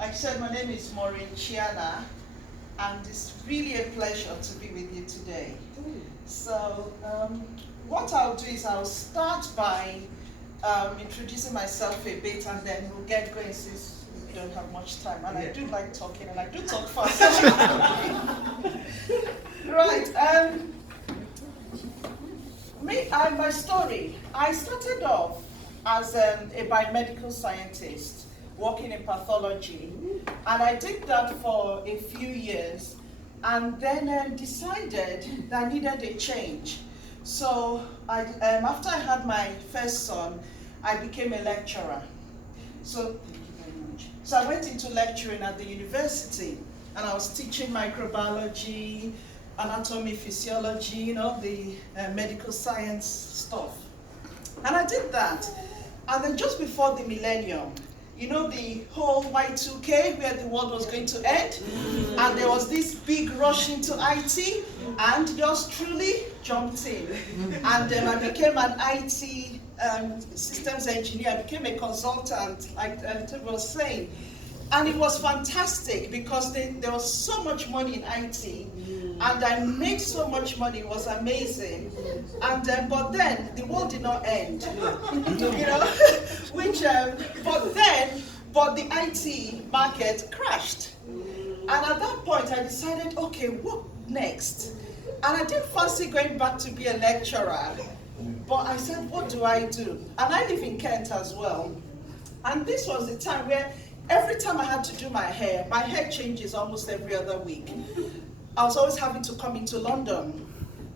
Like I said, my name is Maureen, Chiana, and it's really a pleasure to be with you today. So, what I'll do is I'll start by introducing myself a bit, and then we'll get going since we don't have much time. And I do like talking, and I do talk fast. Right. My story. I started off as a biomedical scientist working in pathology, and I did that for a few years, and then decided that I needed a change. So after I had my first son, I became a lecturer. So thank you very much. So I went into lecturing at the university, and I was teaching microbiology, anatomy, physiology, the medical science stuff. And I did that. And then just before the millennium, the whole Y2K, where the world was going to end, and there was this big rush into IT, and yours truly jumped in. And I became an IT systems engineer. I became a consultant, like Tim was saying. And it was fantastic because there was so much money in IT, and I made so much money. It was amazing. And but then the world did not end, but the IT market crashed. And at that point, I decided, okay, what next? And I didn't fancy going back to be a lecturer, but I said, what do I do? And I live in Kent as well. And this was the time where every time I had to do my hair changes almost every other week. I was always having to come into London.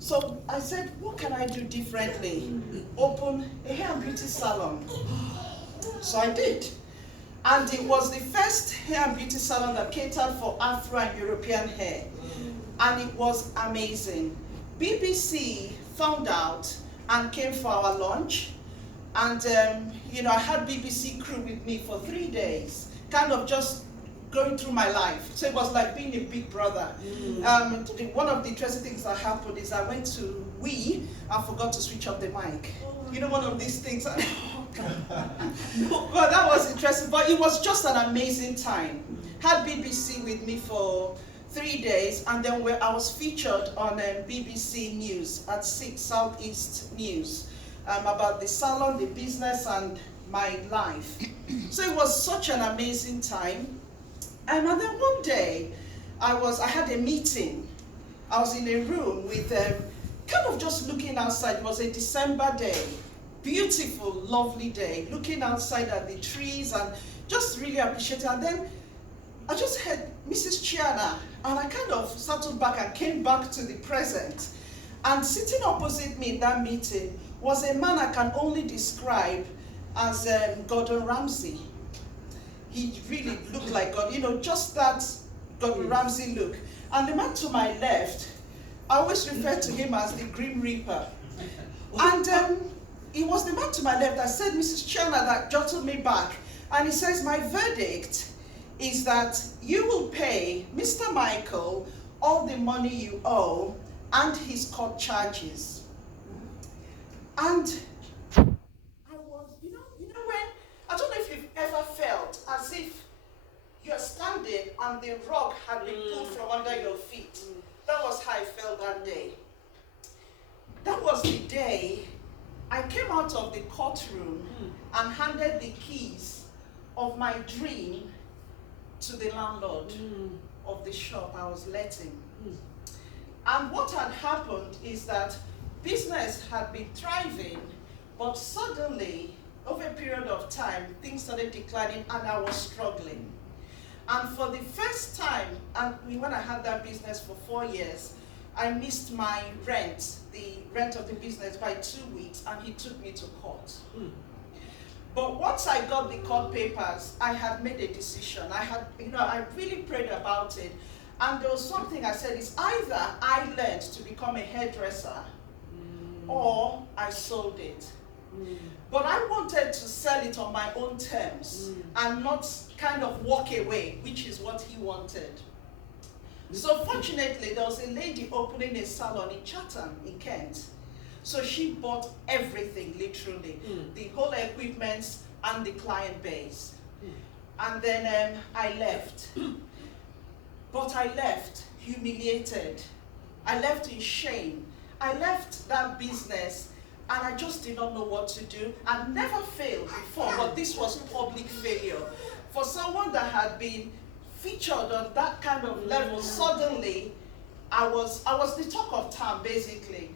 So I said, what can I do differently? Open a hair and beauty salon. So I did. And it was the first hair and beauty salon that catered for Afro and European hair. And it was amazing. BBC found out and came for our launch. And I had BBC crew with me for 3 days, kind of just going through my life. So it was like being a big brother. One of the interesting things that happened is I went to I forgot to switch off the mic. One of these things. Well, that was interesting, but it was just an amazing time. Had BBC with me for 3 days, and then I was featured on BBC News at 6 Southeast News about the salon, the business, and my life. So it was such an amazing time. And then one day, I had a meeting. I was in a room with kind of just looking outside. It was a December day, beautiful, lovely day, looking outside at the trees and just really appreciating. And then I just heard Mrs. Chiana, and I kind of settled back and came back to the present. And sitting opposite me in that meeting was a man I can only describe as Gordon Ramsay. He really looked like God, just that Gordon Ramsay look. And the man to my left, I always refer to him as the Grim Reaper. And it was the man to my left that said, Mrs. Chiana, that jotted me back. And he says, my verdict is that you will pay Mr. Michael all the money you owe and his court charges. And I was, when, I don't know if you've ever felt as if you're standing and the rug had been pulled from under your feet. That was how I felt that day. That was the day I came out of the courtroom and handed the keys of my dream to the landlord of the shop I was letting. And what had happened is that business had been thriving, but suddenly, over a period of time, things started declining and I was struggling. And for the first time, and when I had that business for 4 years, I missed my rent, the rent of the business, by 2 weeks, and he took me to court. But once I got the court papers, I had made a decision. I really prayed about it. And there was something I said, is either I learned to become a hairdresser or I sold it. But I wanted to sell it on my own terms and not kind of walk away, which is what he wanted. So fortunately, there was a lady opening a salon in Chatham, in Kent. So she bought everything, literally, the whole equipment and the client base. And then I left. But I left humiliated. I left in shame. I left that business and I just did not know what to do. I'd never failed before, but this was public failure. For someone that had been featured on that kind of level, suddenly I was the talk of town, basically.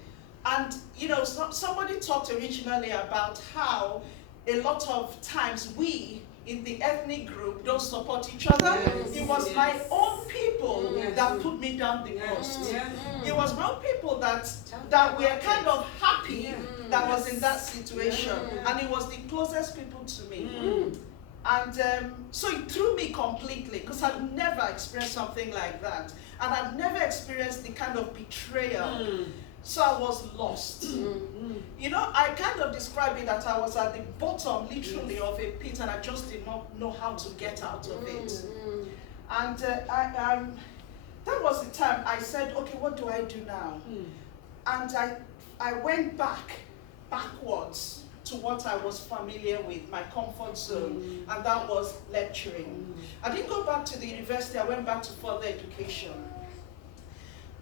And you know, somebody talked originally about how a lot of times we in the ethnic group don't support each other. Yes, it was my own people that put me down the most. It was my own people that were kind of happy that was in that situation. And it was the closest people to me. And so it threw me completely, because I'd never experienced something like that. And I'd never experienced the kind of betrayal. So I was lost. You know, I kind of describe it that I was at the bottom, literally, of a pit, and I just did not know how to get out of it. And that was the time I said, okay, what do I do now? And I went backwards to what I was familiar with, my comfort zone, and that was lecturing. I didn't go back to the university, I went back to further education.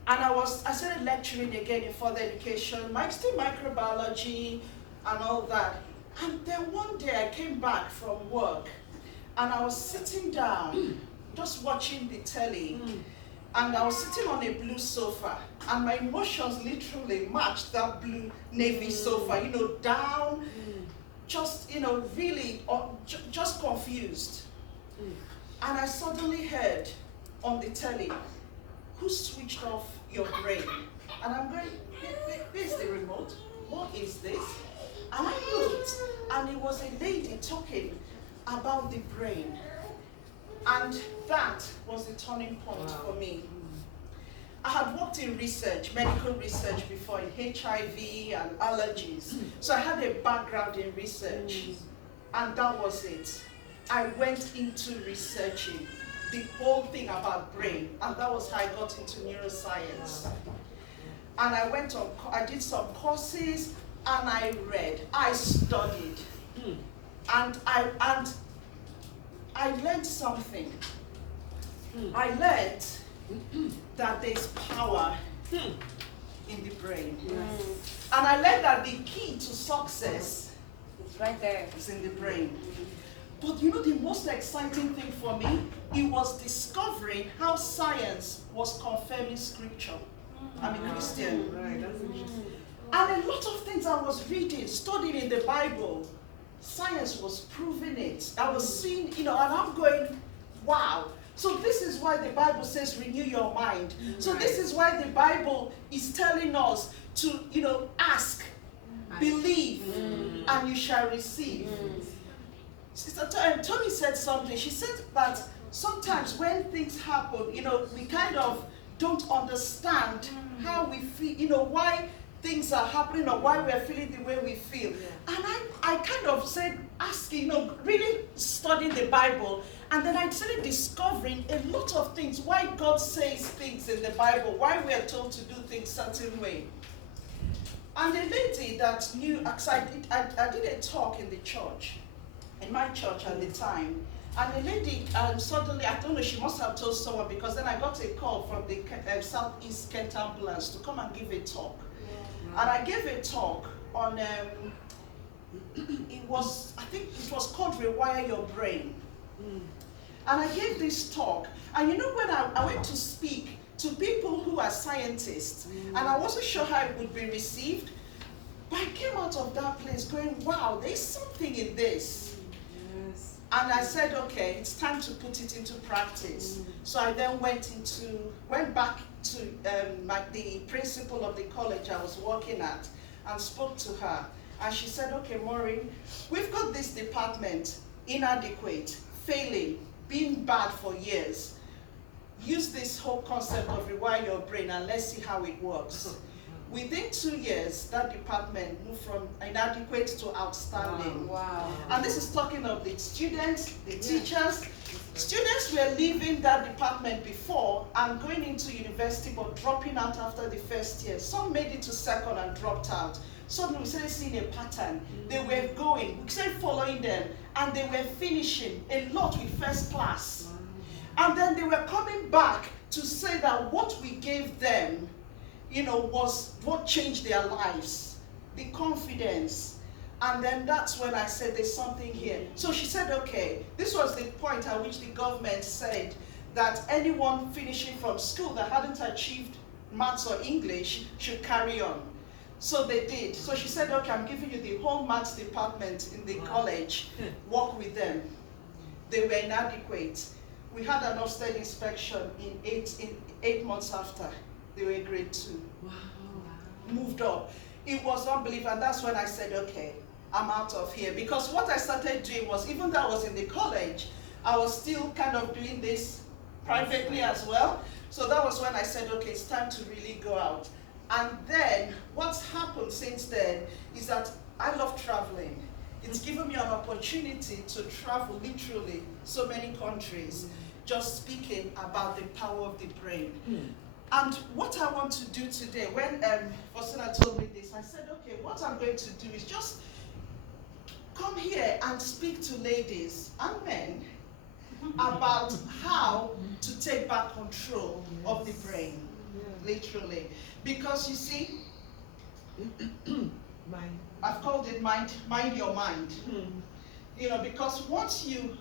And I started lecturing again in further education, still microbiology and all that. And then one day I came back from work and I was sitting down, just watching the telly. And I was sitting on a blue sofa, and my emotions literally matched that blue navy sofa, you know, down, just, you know, really, just confused. And I suddenly heard on the telly, who switched off your brain? And I'm going, where's the remote? What is this? And I looked, and it was a lady talking about the brain. And that was the turning point for me. I had worked in research, medical research before, in HIV and allergies. So I had a background in research. And that was it. I went into researching the whole thing about brain, and that was how I got into neuroscience. And I did some courses, and I read, I studied, and I learned something. I learned that there's power in the brain. And I learned that the key to success It's right there. is in the brain. But you know, the most exciting thing for me, it was discovering how science was confirming scripture. I'm a Christian. Right, that's interesting. And a lot of things I was reading, studying in the Bible, science was proving it. I was seeing, you know, and I'm going, wow. So this is why the Bible says renew your mind. So this is why the Bible is telling us to, you know, ask, believe, and you shall receive. Sister Tony said something. She said that sometimes when things happen, you know, we kind of don't understand how we feel, you know, why things are happening or why we're feeling the way we feel. And I kind of said, asking, you know, really studying the Bible, and then I started discovering a lot of things, why God says things in the Bible, why we are told to do things certain way. And the lady that knew, I did a talk in the church, in my church at the time, and the lady suddenly, I don't know, she must have told someone, because then I got a call from the Southeast Kent Ambulance to come and give a talk. And I gave a talk on, I think it was called Rewire Your Brain. And I gave this talk, and you know, when I went to speak to people who are scientists, and I wasn't sure how it would be received, but I came out of that place going, wow, there's something in this. And I said, okay, it's time to put it into practice. So I then went back to the principal of the college I was working at and spoke to her. And she said, okay, Maureen, we've got this department, inadequate, failing, being bad for years. Use this whole concept of rewire your brain and let's see how it works. Within 2 years, that department moved from inadequate to outstanding. Wow. And this is talking of the students, the teachers. Students were leaving that department before and going into university but dropping out after the first year. Some made it to second and dropped out. Suddenly we started seeing a pattern. They were going, we started following them, and they were finishing a lot with first class. And then they were coming back to say that what we gave them, was what changed their lives, the confidence. And then that's when I said there's something here. So she said, okay, this was the point at which the government said that anyone finishing from school that hadn't achieved maths or English should carry on. So they did. So she said, okay, I'm giving you the whole maths department in the college, work with them. They were inadequate. We had an Ofsted inspection in 8 months after. They were grade 2. Wow. Moved up. It was unbelievable, and that's when I said, okay, I'm out of here. Because what I started doing was, even though I was in the college, I was still kind of doing this privately as well. So that was when I said, okay, it's time to really go out. And then what's happened since then is that I love traveling. It's given me an opportunity to travel literally so many countries, just speaking about the power of the brain. And what I want to do today, when Faustina told me this, I said, okay, what I'm going to do is just come here and speak to ladies and men about how to take back control of the brain, literally. Because you see, I've called it mind your mind. Because once you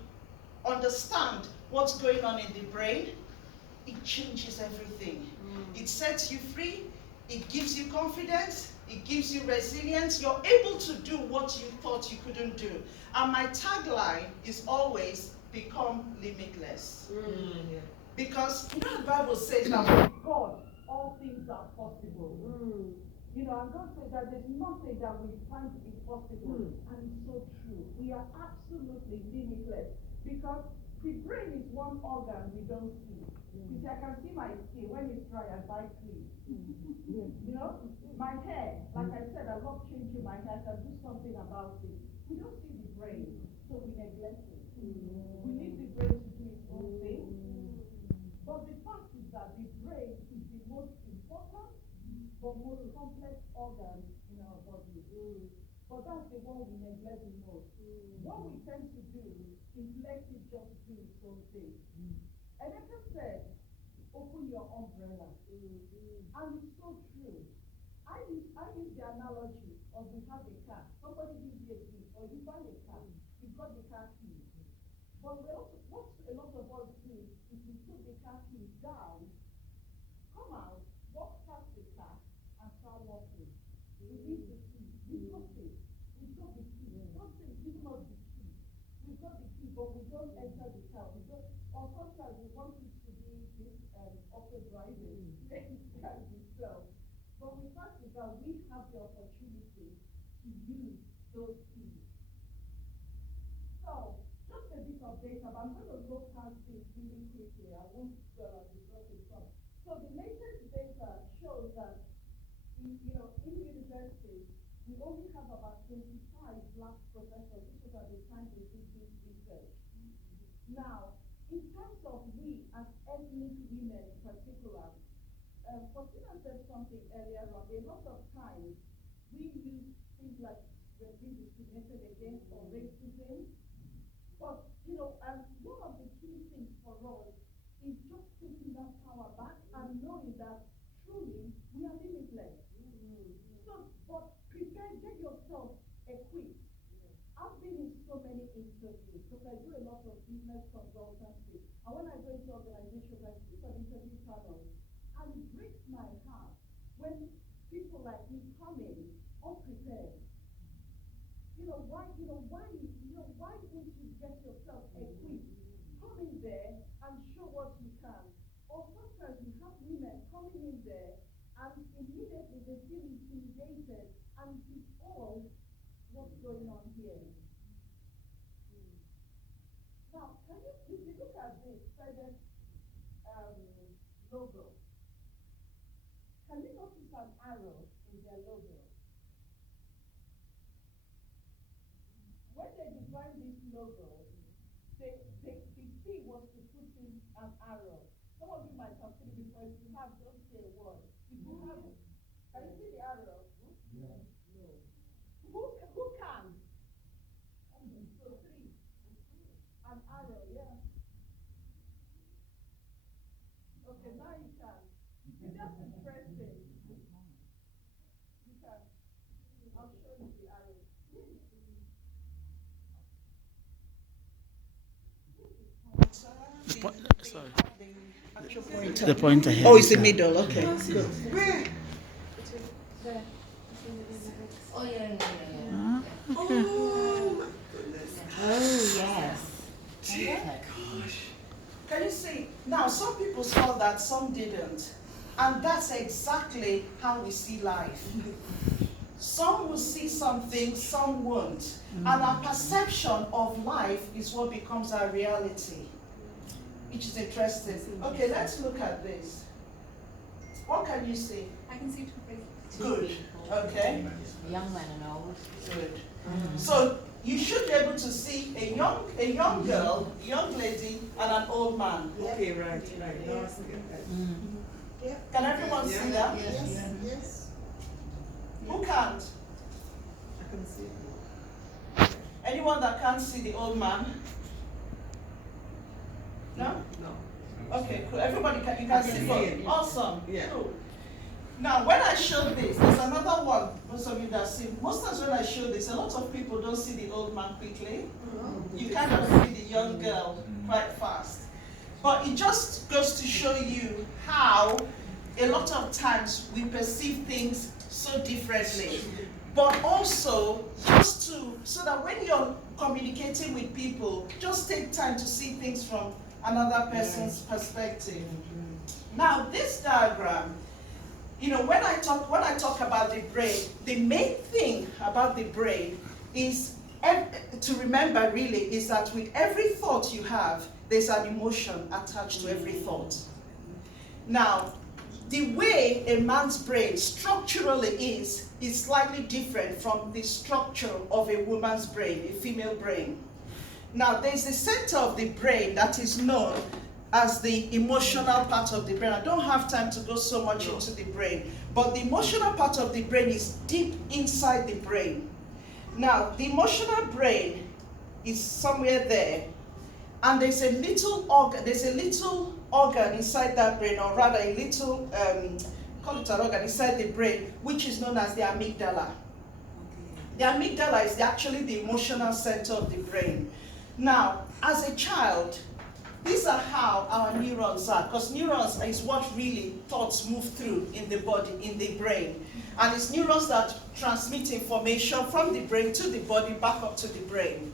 understand what's going on in the brain, it changes everything. It sets you free, it gives you confidence, it gives you resilience. You're able to do what you thought you couldn't do. And my tagline is always become limitless. Because the Bible says that with God, all things are possible. And God says that there's nothing that we find impossible. And it's so true. We are absolutely limitless. Because the brain is one organ we don't see. You see, I can see my skin. When it's dry, I buy cream. My hair, like I said, I love changing my hair. I can do something about it. We don't see the brain, so we neglect it. We need the brain to do its own thing. But the fact is that the brain is the most important but most complex organ in our body. But that's the one we neglect the most. What we tend to do is let it just do its own thing. And like I said, open your umbrella. And it's so true. I use the analogy of we have a car. Somebody gives you a key, or you buy a car. You've got the car key. But what a lot of us do is we put the car keys down, come out, walk past the car, and start walking. We leave the key. We've got it. We've got the key. God says, give us the key. We've got the key, but we don't enter the car. Or sometimes we want it to be this auto driving, let it drive itself. But we fact is that we have the opportunity to use those keys. So, just a bit of data, but I'm going to go past this really quickly. I won't discuss it from. So the latest data shows that in universities, we only have about 25 black professors. This was at the time they did this research. Now, in terms of we as ethnic women in particular, Faustina said something earlier on. A lot of times we use things like we're being discriminated against or racism. But and one of the key things for us is just taking that power back and knowing that truly we are limitless. So, but prepare, get yourself equipped. I've been in so many interviews because I do a lot of business consultancy. And when I go into organizations, I sit on interview panels, and it breaks my heart when people like me come in unprepared. Why don't you get yourself equipped? Come in there and show what you can. Or sometimes you have women coming in there and immediately they feel intimidated and it's all what's going on here. Now, if you look at this present logo, can you notice an arrow in their logo? When they designed this logo, the key was to put in an arrow. Some of you might have seen it before. If you have, don't say a word. If you have it, can you see the arrow? No. Who can? So 3. Okay, now you can. You just press it. You can. I'll show you the arrow. Sorry. Pointer. The pointer here. Oh, it's the middle. Okay. Good. Oh, yeah, yeah, yeah. Okay. Oh, yes. Can you see? Now, some people saw that, some didn't. And that's exactly how we see life. Some will see something, some won't. And our perception of life is what becomes our reality, which is interesting. Okay, let's look at this. What can you see? I can see two faces. Good. Okay. A young man and old. Good. So you should be able to see a young girl, a young lady, and an old man. Okay, right. Now I see it. Can everyone see that? Yes. Who can't? I can see it. Anyone that can't see the old man? No? No. Okay, cool. Everybody can, you can see see both. it, yeah. Awesome. Yeah. Cool. Now, when I show this, there's another one. Most of you that see. Most times when I show this, a lot of people don't see the old man quickly. You kind of see the young girl quite fast. But it just goes to show you how a lot of times we perceive things so differently. But also, just to, so that when you're communicating with people, just take time to see things from another person's perspective. Now, this diagram, you know, when I talk about the brain, the main thing about the brain is to remember really is that with every thought you have, there's an emotion attached to every thought. Now, the way a man's brain structurally is slightly different from the structure of a woman's brain, a female brain. Now, there's the center of the brain that is known as the emotional part of the brain. I don't have time to go so much into the brain, but the emotional part of the brain is deep inside the brain. Now, the emotional brain is somewhere there, and there's a little organ inside that brain, or rather a little, call it an organ inside the brain, which is known as the amygdala. The amygdala is actually the emotional center of the brain. Now, as a child, these are how our neurons are, because neurons is what really thoughts move through in the body, in the brain. And it's neurons that transmit information from the brain to the body, back up to the brain.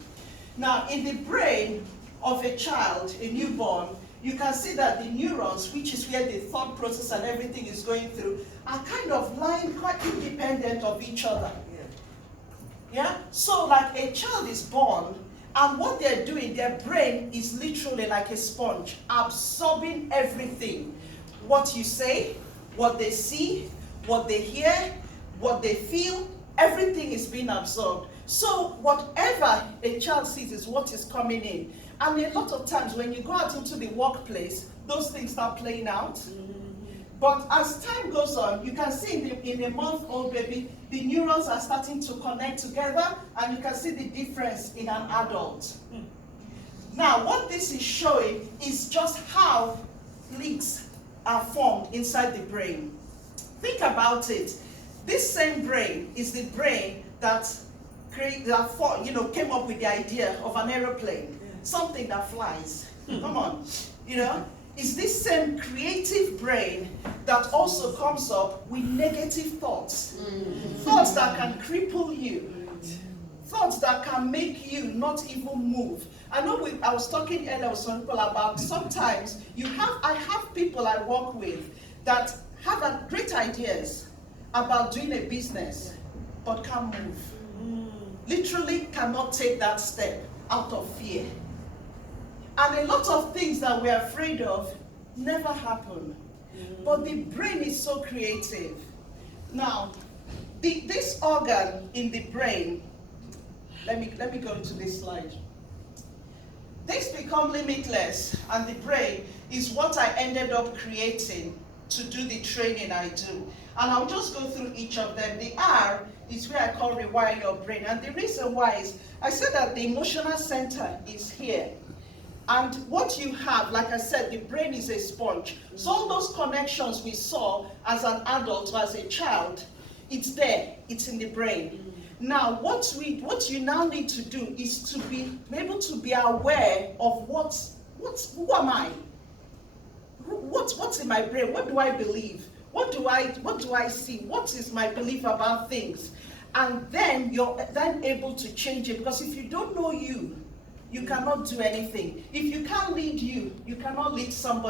Now, in the brain of a child, a newborn, you can see that the neurons, which is where the thought process and everything is going through, are kind of lying quite independent of each other. Yeah? So like a child is born, and what they're doing, their brain is literally like a sponge, absorbing everything. What you say, what they see, what they hear, what they feel, everything is being absorbed. So whatever a child sees is what is coming in. And a lot of times when you go out into the workplace, those things start playing out. But as time goes on, you can see in a month-old baby, the neurons are starting to connect together, and you can see the difference in an adult. Now, what this is showing is just how links are formed inside the brain. Think about it. This same brain is the brain that came up with the idea of an aeroplane, something that flies. Come on, It's this same creative brain that also comes up with negative thoughts. Thoughts that can cripple you. Thoughts that can make you not even move. I know I was talking earlier with some people about sometimes I have people I work with that have great ideas about doing a business, but can't move. Literally cannot take that step out of fear. And a lot of things that we're afraid of never happen. But the brain is so creative. Now, this organ in the brain, let me go into this slide. Things become limitless, and the brain is what I ended up creating to do the training I do. And I'll just go through each of them. The R is where I call rewire your brain. And the reason why is, I said that the emotional center is here. And what you have, like I said, the brain is a sponge. So all those connections we saw as an adult or as a child, it's there, it's in the brain. Now, what you now need to do is to be able to be aware of who am I? What's in my brain? What do I believe? What do I see? What is my belief about things? And then you're then able to change it, because if you don't know you cannot do anything. If you can't lead you cannot lead somebody.